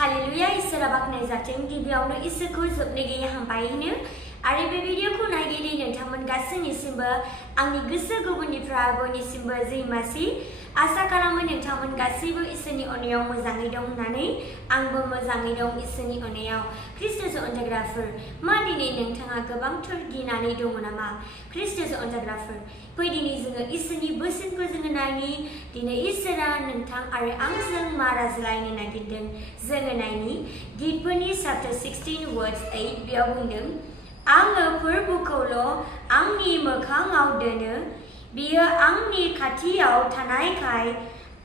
Hallelujah इसोरा बाखनाय जाथों गिबियावनो इसोरखौ जोबनो गैयै हामबायनो आरो बे भिडिअखौ नायगिरि नोंथांमोन गासैनिसिमबो आंनि गोसो गुबुननिफ्राय बयनिसिमबो जैमासि आसा खालामो नोंथांमोन गासैबो इसोरनि अननायाव मोजाङै दं होननानै आंबो मोजाङै दं इसोरनि अननायाव ख्रिस्ट'जों अनजाग्राफोर मा दिनै नोंथाङा गोबांथार गिनानै दङ नामा ख्रिस्ट'जों अनजाग्राफोर फै दिनै जोङो इसोरनि बोसोनखौ जोङो नायनि दिनै इसोरा नोंथां आरो आंजों मा रायज्लायनो नागिरदों जोङो नायनि गितफोरनि चैप्टार 16 वर्स 8 बेयाव बुंदों आङो फोरबोखौल' आंनि मोखाङाव दोनो बियो आंनि खाथियाव थानायखाय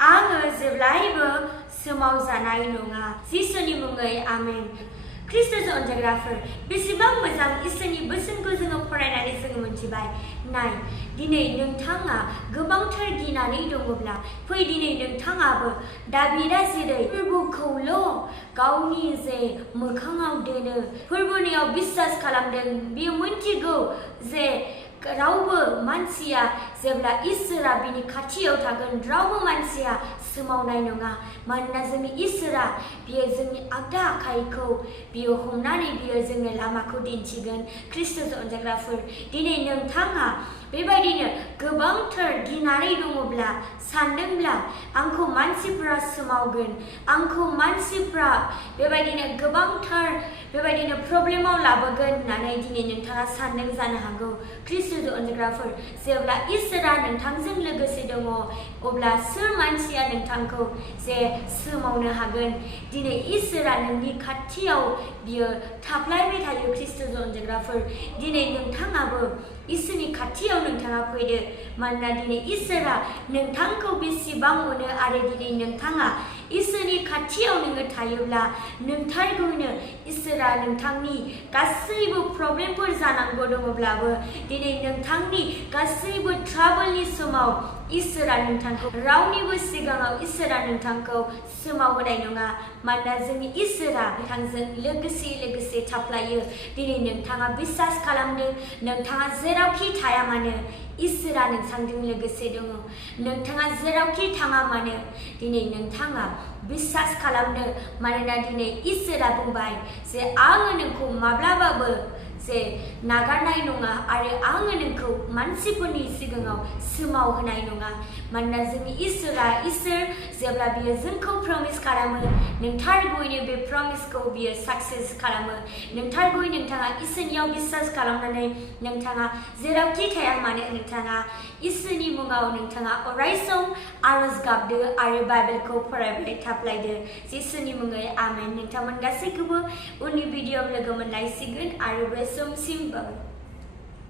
आङो जेब्लायबो सोमावजानाय नङा जिसुनि मुङै आमेन ख्रिस्ट'जों अनजाग्राफोर बेसेबां मोजां इसोरनि बोसोनखौ जोङो फरायनानै जोङो मोनथिबाय नाय दिनै नोंथाङा गोबांथार गिनानै दङब्ला फै दिनै नोंथाङाबो दाबिदा जेरै फोरबोखौल' गावनि जे मोखाङाव दोनो फोरबोनियाव बिश्वास खालामदों बियो मोनथिगौ जे रावबो मानसिया जेब्ला इसोरा बिनि खाथियाव थागोन रावबो मानसिया सोमावनाय नङा मानोना जोंनि इसोरा बियो जोंनि आगदा आखाइखौ बियो हमनानै बियो जोंनो लामाखौ दिन्थिगोन ख्रिस्ट'जों अनजाग्राफोर दिनै नोंथाङा बेबायदिनो गोबांथार गिनानै दङब्ला सानदोंब्ला आंखौ मानसिफ्रा सोमावगोन आंखौ मानसिफ्रा बेबायदिनो गोबांथार बेबायदिनो प्रब्लेमाव लाबोगोन होननानै दिनै नोंथाङा सानदों जानो हागौ ख्रिस्ट'जों अनजाग्राफोर जेब्ला इसोरा नोंथांजों लोगोसे दङ अब्ला सोर मानसिया नोंथांखौ जे सोमावनो हागोन दिनै इसोरा नोंनि खाथियाव बियो थाफ्लायबाय थायो ख्रिस्ट'जों अनजाग्राफोर दिनै नोंथाङाबो इसोरनि खाथियाव नोंथाङा फैदो मानोना दिनै इसोरा नोंथांखौ बेसेबां अनो आरो दिनै नोंथाङा इसोरनि खाथियाव नोङो थायोब्ला नोंथारगौनो इसोरा नोंथांनि गासैबो प्रब्लेमफोर जानांगौ दङब्लाबो दिनै नोंथांनि गासैबो ट्राबलनि समाव इसोरा नोंथांखौ रावनिबो सिगाङाव इसोरा नोंथांखौ सोमावहोनाय नङा मानोना जोंनि इसोरा नोंथांजों लोगोसे थाफ्लायो दिनै नोंथाङा बिश्वास खालामदों नोंथाङा जेरावखि थाया मानो इसोरा नोंथांजों लोगोसे दङ नोंथाङा जेरावखि थाङा मानो दिनै नोंथाङा बिश्वास खालामदो मानोना दिनै इसोरा बुंबाय जे आङो नोंखौ माब्लाबाबो जे नागारनाय नङा आरो आङो नोंखौ मानसिफोरनि सिगाङाव सोमावहोनाय नङा मानोना जोंनि इसोरा इसोर जेब्ला बियो जोंखौ प्रमिस खालामो नोंथारगौयैनो बे प्रमिसखौ बियो साक्सेस खालामो नोंथारगौयै नोंथाङा इसोरनियाव बिश्वास खालामनानै नोंथाङा जेरावखि थाया मानो नोंथाङा इसोरनि मुङाव नोंथाङा अरायसम आरज गाबदो आरो बाइबेलखौ फरायबाय थाफ्लायदो जिसुनि मुङै आमेन नोंथांमोन गासैखौबो उननि भिडिअ'आव लोगो मोनलायसिगोन आरो बे समसिम